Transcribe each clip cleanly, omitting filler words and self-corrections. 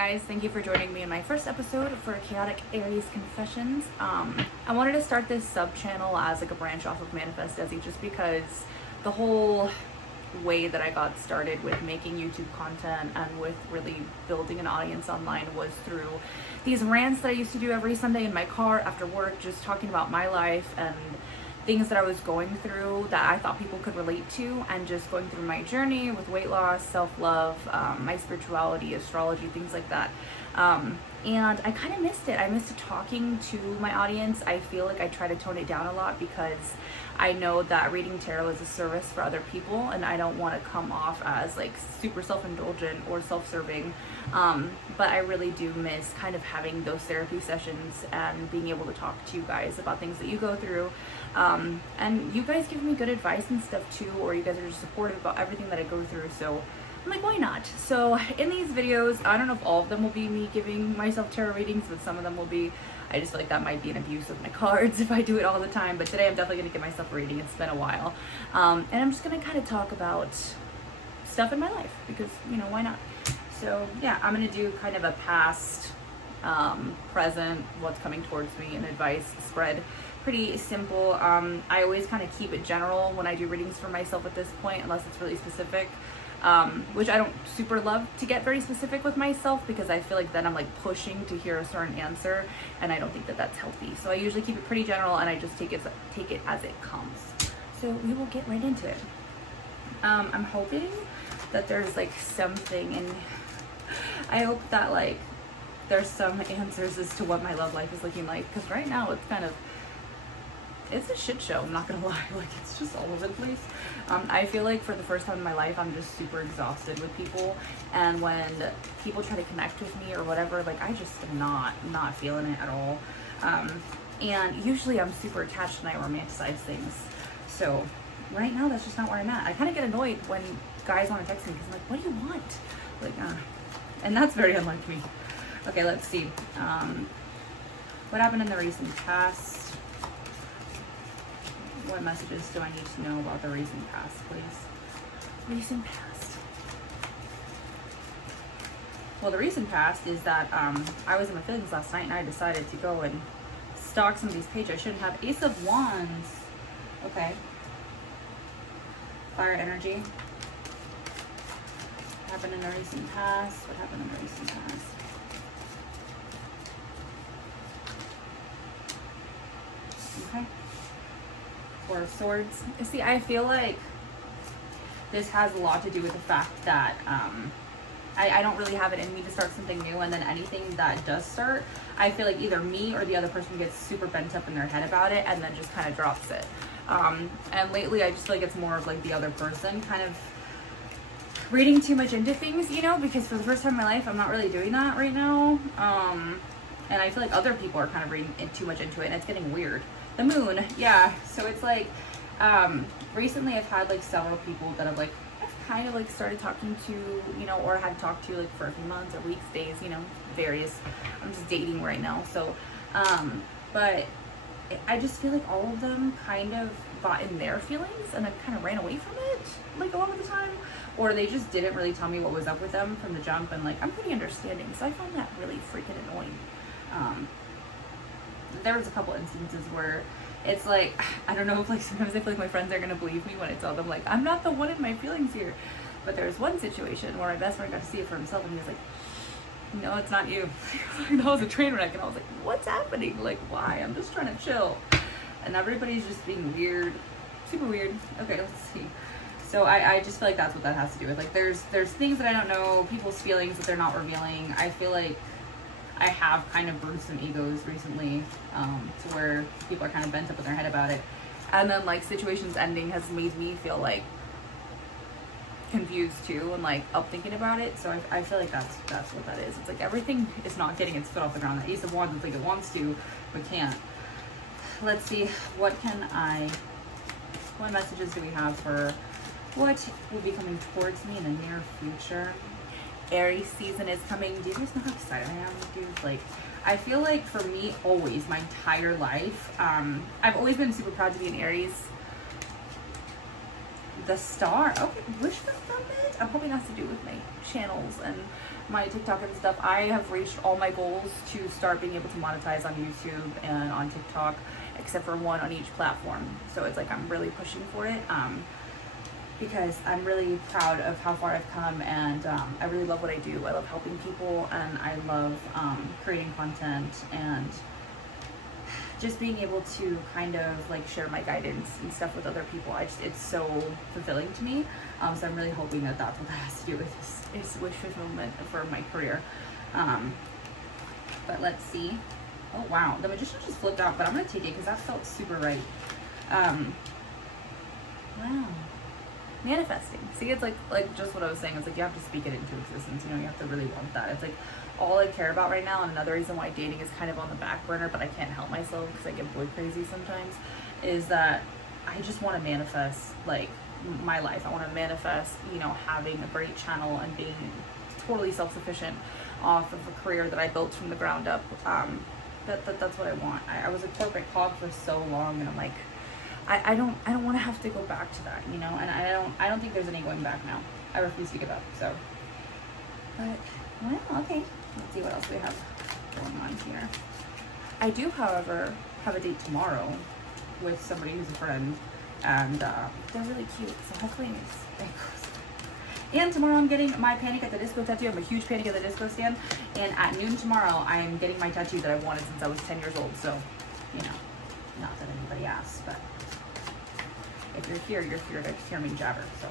guys, thank you for joining me in my first episode for Chaotic Aries Confessions. I wanted to start this sub channel as like a branch off of Manifest Desi, just because the whole way that I got started with making YouTube content and with really building an audience online was through these rants that I used to do every Sunday in my car after work, just talking about my life and things that I was going through that I thought people could relate to, and just going through my journey with weight loss, self-love, my spirituality, astrology, things like that. And I kind of missed it. I missed talking to my audience. I feel like I try to tone it down a lot because I know that reading tarot is a service for other people, and I don't want to come off as like super self-indulgent or self-serving. But I really do miss kind of having those therapy sessions and being able to talk to you guys about things that you go through. And you guys give me good advice and stuff too, or you guys are just supportive about everything that I go through. So I'm like, why not? So in these videos, I don't know if all of them will be me giving myself tarot readings, but some of them will be. I just feel like that might be an abuse of my cards if I do it all the time. But today I'm definitely going to give myself a reading. It's been a while. And I'm just going to kind of talk about stuff in my life because, you know, why not? So yeah, I'm going to do kind of a past, present, what's coming towards me, and advice spread. Pretty simple. I always kind of keep it general when I do readings for myself at this point, unless it's really specific. Which I don't super love to get very specific with myself, because I feel like then I'm like pushing to hear a certain answer, and I don't think that that's healthy. So I usually keep it pretty general, and I just take it as it comes. So we will get right into it. I'm hoping that there's like something, and I hope that like there's some answers as to what my love life is looking like, because right now it's a shit show, I'm not gonna lie. Like, it's just all over the place. I feel like for the first time in my life, I'm just super exhausted with people, and when people try to connect with me or whatever, like, I just am not feeling it at all. And usually I'm super attached and I romanticize things. So right now, that's just not where I'm at. I kind of get annoyed when guys want to text me because I'm like, what do you want? Like, and that's very unlike me. Okay, let's see. What happened in the recent past? What messages do I need to know about the recent past, please? Recent past. Well, the recent past is that I was in my feelings last night, and I decided to go and stalk some of these pages I shouldn't have. Ace of Wands. Okay. Fire energy. What happened in the recent past? What happened in the recent past? Okay. Four of Swords. See, I feel like this has a lot to do with the fact that I don't really have it in me to start something new, and then anything that does start, I feel like either me or the other person gets super bent up in their head about it and then just kind of drops it. And lately I just feel like it's more of like the other person kind of reading too much into things, you know, because for the first time in my life, I'm not really doing that right now. And I feel like other people are kind of reading too much into it, and it's getting weird. The moon, yeah. So it's like, recently I've had like several people that I've kind of like started talking to, you know, or had talked to like for a few months or weeks, days, you know, various. I'm just dating right now. So, but I just feel like all of them kind of got in their feelings and then kind of ran away from it, like a lot of the time, or they just didn't really tell me what was up with them from the jump. And like, I'm pretty understanding, so I find that really freaking annoying. There was a couple instances where it's like, I don't know if like sometimes I feel like my friends are gonna believe me when I tell them like I'm not the one in my feelings here. But there was one situation where my best friend got to see it for himself, and he was like, no, it's not you. That was a train wreck. And I was like, what's happening? Like, why? I'm just trying to chill. And everybody's just being weird, super weird. Okay, let's see. So I just feel like that's what that has to do with. Like, there's things that I don't know, people's feelings that they're not revealing. I feel like I have kind of bruised some egos recently, to where people are kind of bent up in their head about it. And then like situations ending has made me feel like confused too, and like up thinking about it. So I feel like that's what that is. It's like everything is not getting its foot off the ground. The Ace of Wands is like it wants to, but can't. Let's see, what messages do we have for what will be coming towards me in the near future? Aries season is coming. Do you guys know how excited I am, dude? Like, I feel like for me, always, my entire life, I've always been super proud to be an Aries. the star. Okay, wish fulfillment. I'm hoping it has to do with my channels and my TikTok and stuff. I have reached all my goals to start being able to monetize on YouTube and on TikTok, except for one on each platform. So it's like I'm really pushing for it. Because I'm really proud of how far I've come, and I really love what I do. I love helping people, and I love creating content and just being able to kind of like share my guidance and stuff with other people. It's so fulfilling to me. So I'm really hoping that that's what that has to do with is wish fulfillment for my career. But let's see. Oh wow, the magician just flipped out, but I'm gonna take it because that felt super right. Wow. Manifesting. See, it's like just what I was saying. It's like you have to speak it into existence. You know, you have to really want that. It's like all I care about right now, and another reason why dating is kind of on the back burner, but I can't help myself because I get boy crazy sometimes, is that I just want to manifest like my life. I want to manifest, you know, having a great channel and being totally self-sufficient off of a career that I built from the ground up. That's what I want. I was a corporate cog for so long, and I'm like, I don't want to have to go back to that, you know, and I don't think there's any going back now. I refuse to give up. So, but well, okay. Let's see what else we have going on here. I do, however, have a date tomorrow with somebody who's a friend, and they're really cute. So hopefully it goes. And tomorrow I'm getting my Panic at the Disco tattoo. I'm a huge Panic at the Disco stan, and at noon tomorrow I'm getting my tattoo that I've wanted since I was 10 years old. So, you know, not that anybody asks, but if you're here to hear me jabber. So,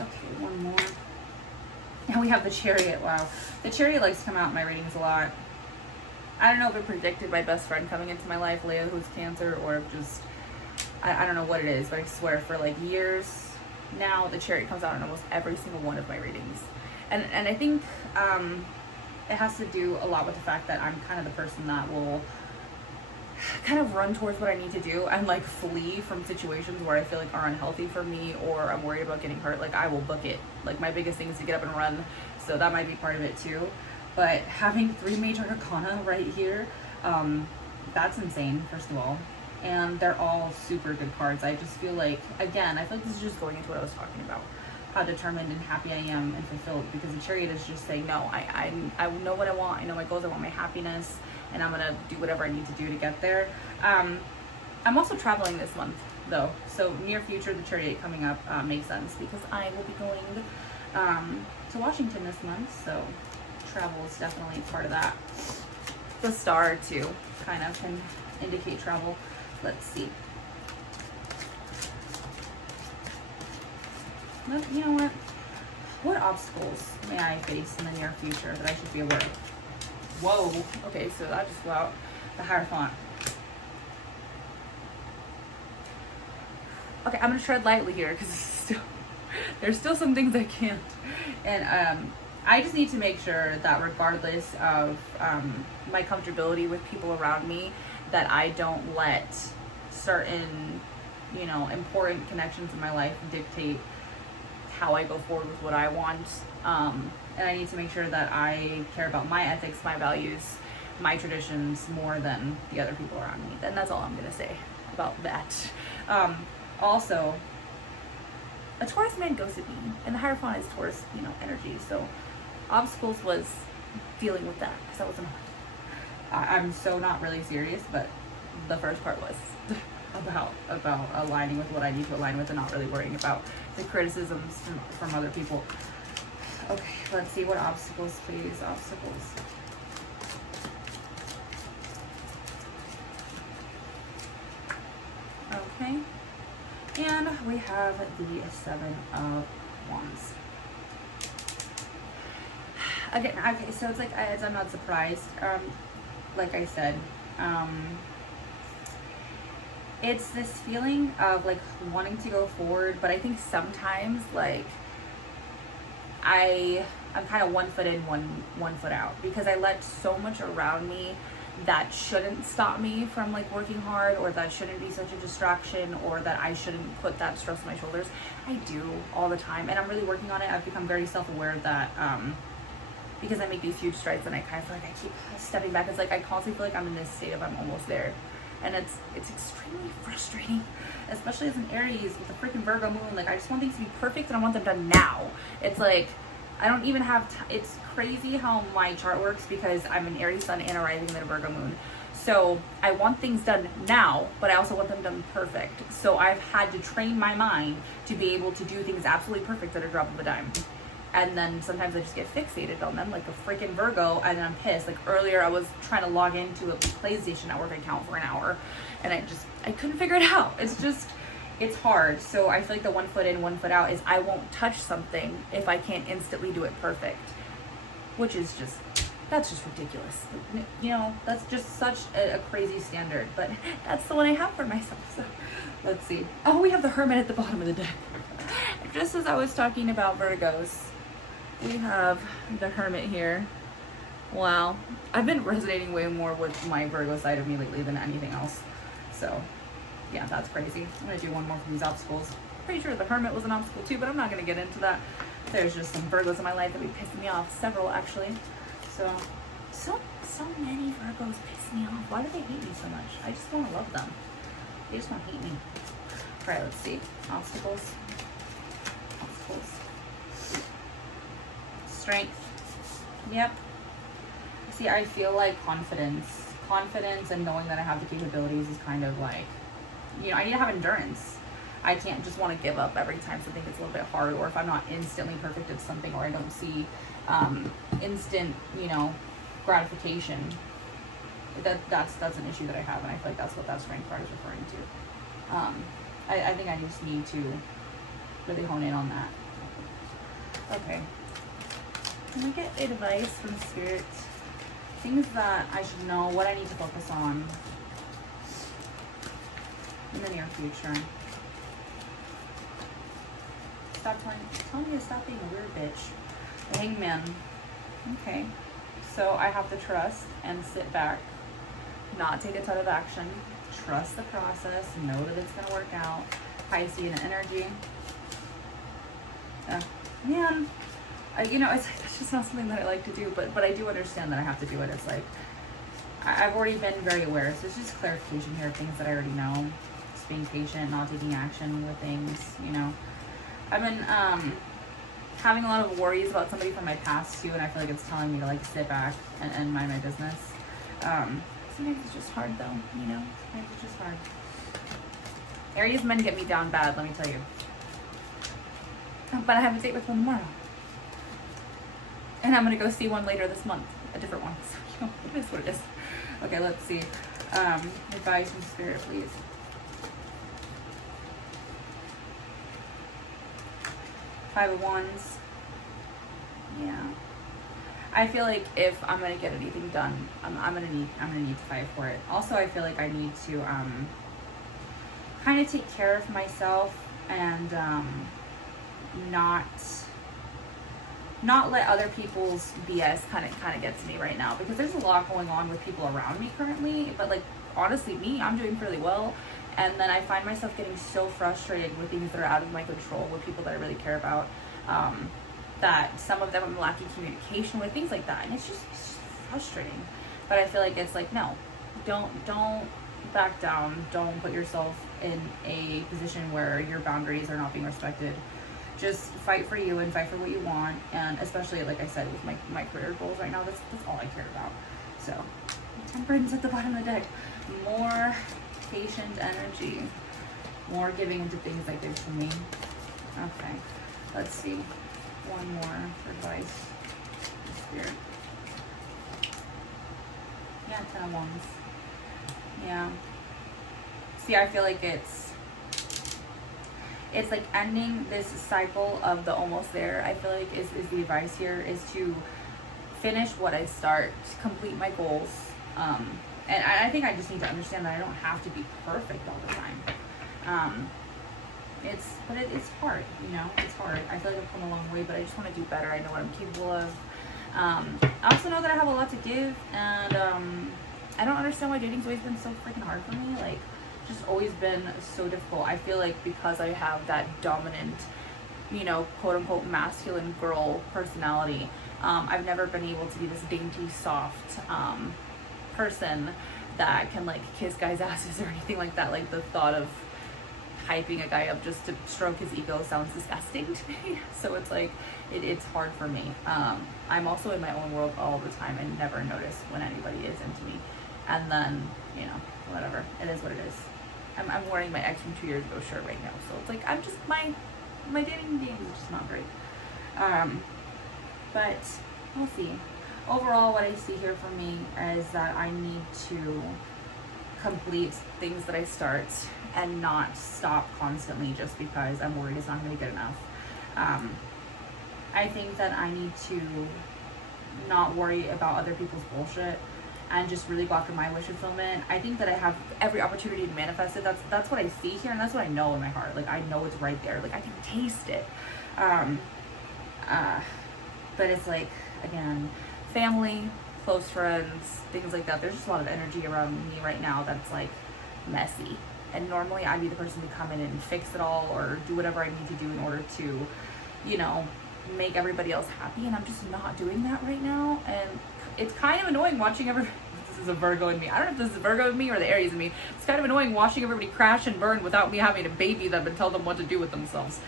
okay, one more. And we have the Chariot. Wow, the Chariot likes to come out in my readings a lot. I don't know if it predicted my best friend coming into my life, Leah, who's Cancer, or if just I don't know what it is, but I swear for like years now, the Chariot comes out in almost every single one of my readings, and I think it has to do a lot with the fact that I'm kind of the person that will kind of run towards what I need to do and like flee from situations where I feel like are unhealthy for me, or I'm worried about getting hurt. Like I will book it. Like my biggest thing is to get up and run, so that might be part of it too. But having 3 major arcana right here, that's insane, first of all. And they're all super good cards. I just feel like, again, I feel like this is just going into what I was talking about, how determined and happy I am and fulfilled, because the Chariot is just saying, no, I know what I want. I know my goals. I want my happiness, and I'm gonna do whatever I need to do to get there. I'm also traveling this month though, so near future, the Chariot coming up makes sense, because I will be going to Washington this month, so travel is definitely part of that. The star too kind of can indicate travel. Let's see. You know what? What obstacles may I face in the near future that I should be aware of? Whoa. Okay, so that just go out. The Hierophant. Okay, I'm gonna tread lightly here because there's still some things I can't. And I just need to make sure that regardless of my comfortability with people around me, that I don't let certain, you know, important connections in my life dictate how I go forward with what I want. And I need to make sure that I care about my ethics, my values, my traditions more than the other people around me. And that's all I'm gonna say about that. Also, a Taurus man ghosted me, and the Hierophant is Taurus, you know, energy. So obstacles was dealing with that because I was annoyed. I'm so not really serious, but the first part was about aligning with what I need to align with and not really worrying about the criticisms from other people. Okay, let's see, what obstacles, please. Obstacles. Okay, and we have the 7 of Wands. Again, okay, so it's like, I'm not surprised. Like I said, it's this feeling of like wanting to go forward, but I think sometimes like I'm kind of 1 foot in, one foot out, because I let so much around me that shouldn't stop me from like working hard, or that shouldn't be such a distraction, or that I shouldn't put that stress on my shoulders. I do all the time, and I'm really working on it. I've become very self-aware of that, because I make these huge strides and I kind of feel like I keep stepping back. It's like I constantly feel like I'm in this state of I'm almost there. And it's extremely frustrating, especially as an Aries with a freaking Virgo moon. Like, I just want things to be perfect and I want them done now. It's like, I don't even have it's crazy how my chart works, because I'm an Aries sun and a rising and a Virgo moon. So I want things done now, but I also want them done perfect. So I've had to train my mind to be able to do things absolutely perfect at a drop of a dime. And then sometimes I just get fixated on them like a freaking Virgo, and then I'm pissed. Like earlier I was trying to log into a PlayStation Network account for an hour, and I couldn't figure it out. It's hard. So I feel like the 1 foot in, 1 foot out is I won't touch something if I can't instantly do it perfect, which is that's just ridiculous. You know, that's just such a crazy standard, but that's the one I have for myself. So let's see. Oh, we have the Hermit at the bottom of the deck. Just as I was talking about Virgos, we have the Hermit here. Wow. I've been resonating way more with my Virgo side of me lately than anything else. So yeah, that's crazy. I'm gonna do one more for these obstacles. Pretty sure the Hermit was an obstacle too, but I'm not gonna get into that. There's just some Virgos in my life that be pissing me off. Several, actually. So many Virgos piss me off. Why do they hate me so much? I just want to love them. They just want to hate me. All right, let's see. Obstacles. Strength. Yep. See, I feel like confidence and knowing that I have the capabilities is kind of like, you know, I need to have endurance. I can't just want to give up every time something gets a little bit hard, or if I'm not instantly perfect at something, or I don't see instant, you know, gratification. That's an issue that I have, and I feel like that's what that strength card is referring to. I think I just need to really hone in on that. Okay. Can I get advice from Spirit? Things that I should know, what I need to focus on in the near future. Tell me to stop being a weird bitch. The Hangman. Okay. So I have to trust and sit back, not take a ton of action, trust the process, know that it's going to work out. Piscean energy. Man, you know, it's just not something that I like to do, but I do understand that I have to do it. It's like, I've already been very aware, so it's just clarification here of things that I already know. Just being patient, not taking action with things, you know. I've been having a lot of worries about somebody from my past too, and I feel like it's telling me to like sit back and mind my business. Sometimes it's just hard though, you know. Sometimes it's just hard. Aries men get me down bad, let me tell you. But I have a date with one tomorrow, and I'm gonna go see one later this month, a different one. So you know, it is what it is. Okay, let's see. Advice from Spirit, please. Five of Wands. Yeah. I feel like if I'm gonna get anything done, I'm gonna need to fight for it. Also, I feel like I need to kind of take care of myself and not let other people's BS kind of get to me right now, because there's a lot going on with people around me currently. But like honestly, I'm doing fairly well. And then I find myself getting so frustrated with things that are out of my control, with people that I really care about, that some of them I'm lacking communication with, things like that. And it's just frustrating. But I feel like it's like, no, don't back down. Don't put yourself in a position where your boundaries are not being respected. Just fight for you and fight for what you want. And especially, like I said, with my career goals right now, that's all I care about. So, Temperance at the bottom of the deck. More patient energy, more giving into things like this for me. Okay, let's see. One more for advice. Spirit. Yeah, 10 of Wands. Yeah. See, I feel like it's like ending this cycle of the almost there. I feel like is the advice here, is to finish what I start, complete my goals. And I think I just need to understand that I don't have to be perfect all the time. It's hard, you know, it's hard. I feel like I've come a long way, but I just want to do better. I know what I'm capable of. I also know that I have a lot to give, and I don't understand why dating's always been so freaking hard for me. Like, just always been so difficult. I feel like because I have that dominant, you know, quote unquote masculine girl personality, I've never been able to be this dainty, soft person that can like kiss guys' asses or anything like that. Like the thought of hyping a guy up just to stroke his ego sounds disgusting to me. So it's like it's hard for me. I'm also in my own world all the time and never notice when anybody is into me. And then, you know, whatever. It is what it is. I'm wearing my ex from 2 years ago shirt right now. So it's like I'm just my dating game is just not great. But we'll see. Overall, what I see here for me is that I need to complete things that I start and not stop constantly just because I'm worried it's not going to be good enough. I think that I need to not worry about other people's bullshit and just really go after my wish fulfillment. I think that I have every opportunity to manifest it. That's what I see here, and that's what I know in my heart. Like, I know it's right there. Like, I can taste it. But it's like, again, family, close friends, things like that. There's just a lot of energy around me right now that's like messy. And normally I'd be the person to come in and fix it all or do whatever I need to do in order to, you know, make everybody else happy. And I'm just not doing that right now. And it's kind of annoying watching this is a Virgo in me. I don't know if this is Virgo in me or the Aries in me. It's kind of annoying watching everybody crash and burn without me having to baby them and tell them what to do with themselves.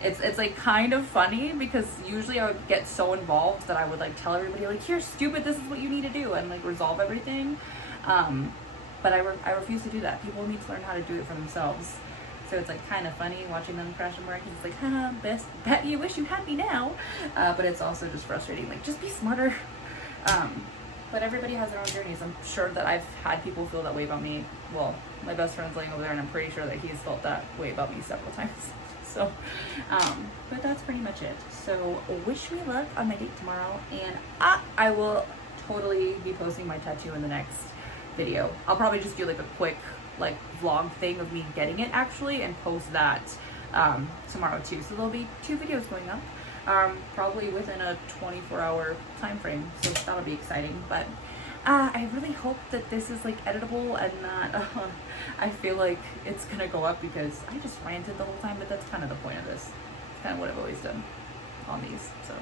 It's like kind of funny because usually I would get so involved that I would like tell everybody like, you're stupid, this is what you need to do, and like resolve everything. But I refuse to do that. People need to learn how to do it for themselves. So it's like kind of funny watching them crash and burn because it's like, haha, bet you wish you had me now. But it's also just frustrating. Like, just be smarter. But everybody has their own journeys. I'm sure that I've had people feel that way about me. Well, my best friend's laying over there, and I'm pretty sure that he's felt that way about me several times. So, but that's pretty much it. So wish me luck on my date tomorrow, and I will totally be posting my tattoo in the next video. I'll probably just do like a quick like vlog thing of me getting it actually and post that tomorrow too. So there'll be 2 videos going up, probably within a 24-hour time frame. So that'll be exciting. But I really hope that this is like editable and that I feel like it's gonna go up because I just ranted the whole time, but that's kind of the point of this. It's kind of what I've always done on these. So